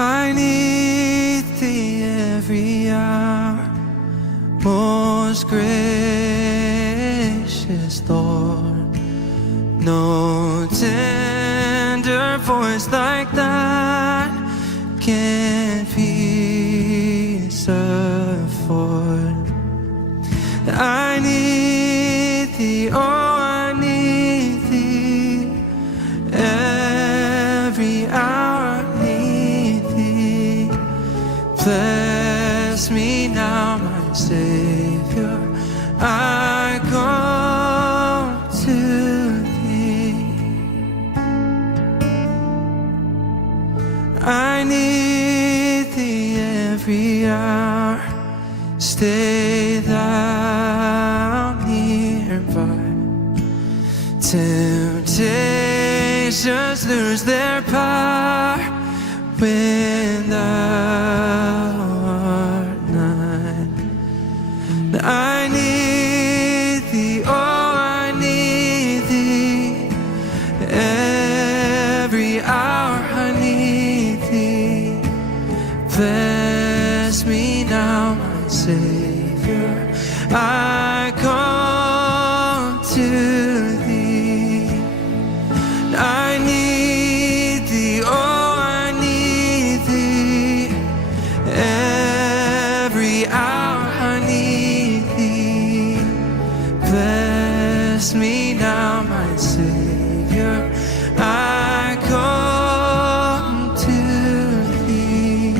I need thee every hour, most gracious Lord. No tender voice like that can peace afford. I need thee, oh, I need thee every hour, I need thee. Bless me now, my Savior, I come to thee. I need thee every hour, stay thou nearby. Temptations lose their power when thou art nigh. I need thee, oh, I need thee every hour, I need thee. Bless me now, my Savior, I come to thee. I need thee, oh, I need thee every hour, I need thee. Bless me now, my Savior, I come to thee.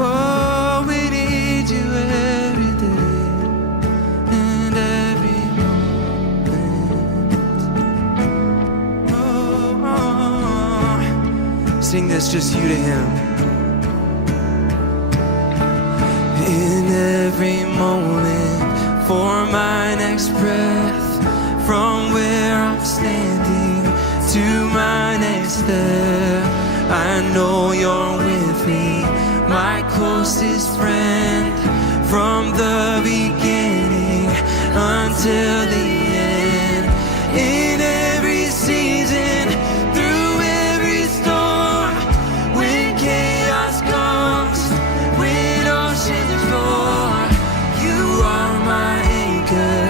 Oh, we need you every day and every moment. Oh, sing this, just you to him. In every moment, for my next breath, from where I'm standing to my next step, I know you're with me, my closest friend, from the beginning until the end. In every season, through every storm, when chaos comes, when oceans roar, you are my anchor,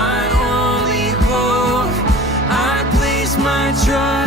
my only hope. I place my trust